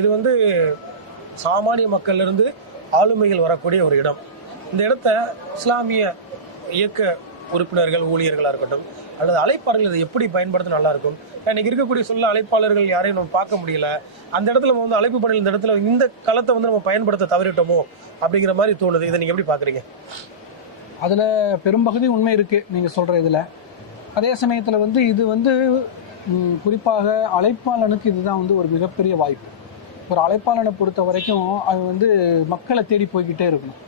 இது வந்து சாமானிய மக்களிலிருந்து ஆளுமைகள் வரக்கூடிய ஒரு இடம். இந்த இடத்த இஸ்லாமிய இயக்க உறுப்பினர்கள், ஊழியர்களாக இருக்கட்டும் அல்லது அழைப்பாளர்கள் இதை எப்படி பயன்படுத்த நல்லா இருக்கும். இன்னைக்கு இருக்கக்கூடிய சொல்ல அழைப்பாளர்கள் யாரையும் நம்ம பார்க்க முடியல. அந்த இடத்துல நம்ம வந்து அழைப்பு பணியில் இந்த இடத்துல இந்த களத்தை வந்து நம்ம பயன்படுத்த தவறிட்டோமோ அப்படிங்கிற மாதிரி தோணுது. இதை நீங்க எப்படி பாக்குறீங்க? அதுல பெரும்பகுதி உண்மை இருக்கு நீங்க சொல்ற இதுல. அதே சமயத்துல வந்து இது வந்து குறிப்பாக அழைப்பாளனுக்கு இதுதான் வந்து ஒரு மிகப்பெரிய வாய்ப்பு. ஒரு அழைப்பாளனை பொறுத்த வரைக்கும் அது வந்து மக்களை தேடி போய்கிட்டே இருக்கணும்.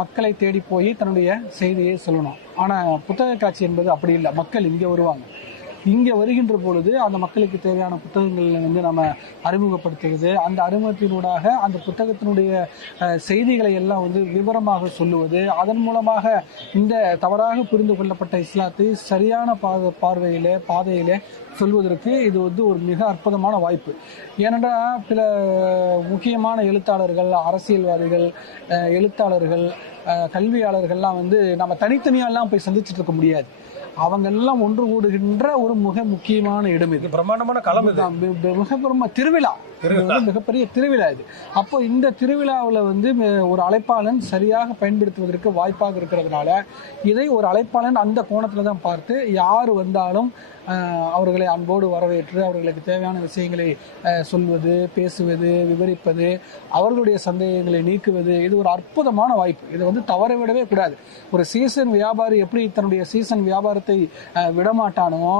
மக்களை தேடி போய் தன்னுடைய செய்தியை சொல்லணும். ஆனால் புத்தக காட்சி என்பது அப்படி இல்லை. மக்கள் இங்கே வருவாங்க. இங்கே வருகின்ற பொழுது அந்த மக்களுக்கு தேவையான புத்தகங்களை வந்து நம்ம அறிமுகப்படுத்துவது, அந்த அறிமுகத்தினூடாக அந்த புத்தகத்தினுடைய செய்திகளை எல்லாம் வந்து விவரமாக சொல்லுவது, அதன் மூலமாக இந்த தவறாக புரிந்து கொள்ளப்பட்ட இஸ்லாத்தை சரியான பாதையிலே சொல்வதற்கு இது வந்து ஒரு மிக அற்புதமான வாய்ப்பு. ஏனென்றால் சில முக்கியமான எழுத்தாளர்கள், அரசியல்வாதிகள், எழுத்தாளர்கள், கல்வியாளர்கள்லாம் வந்து நம்ம தனித்தனியாலாம் போய் சந்திச்சுட்டு இருக்க முடியாது. அவங்க எல்லாம் ஒன்று கூடுகின்ற ஒரு மிக முக்கியமான இடம் இது. பிரம்மாண்டமான களம், மிக திருவிழா, மிகப்பெரிய திருவிழா இது. அப்போ இந்த திருவிழாவில் வந்து ஒரு அழைப்பாளன் சரியாக பயன்படுத்துவதற்கு வாய்ப்பாக இருக்கிறதுனால இதை ஒரு அழைப்பாளன் அந்த கோணத்துல தான் பார்த்து யார் வந்தாலும் அவர்களை அன்போடு வரவேற்று அவர்களுக்கு தேவையான விஷயங்களை சொல்வது, பேசுவது, விவரிப்பது, அவர்களுடைய சந்தேகங்களை நீக்குவது, இது ஒரு அற்புதமான வாய்ப்பு. இதை வந்து தவற விடவே கூடாது. ஒரு சீசன் வியாபாரி எப்படி தன்னுடைய சீசன் வியாபாரத்தை விடமாட்டானோ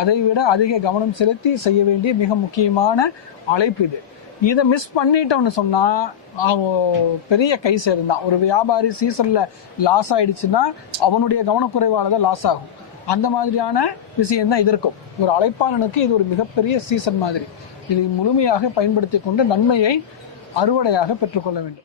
அதை விட அதிக கவனம் செலுத்தி செய்ய வேண்டிய மிக முக்கியமான அழைப்பு இது. இதை மிஸ் பண்ணிட்டோம்னு சொன்னா பெரிய கை சேர்ந்தான். ஒரு வியாபாரி சீசன்ல லாஸ் ஆயிடுச்சுன்னா அவனுடைய கவனக்குறைவால தான் லாஸ் ஆகும். அந்த மாதிரியான விஷயம் தான் இதற்கும். ஒரு அழைப்பாளனுக்கு இது ஒரு மிகப்பெரிய சீசன் மாதிரி. இதை முழுமையாக பயன்படுத்தி கொண்டு நன்மையை அறுவடையாக பெற்றுக்கொள்ள வேண்டும்.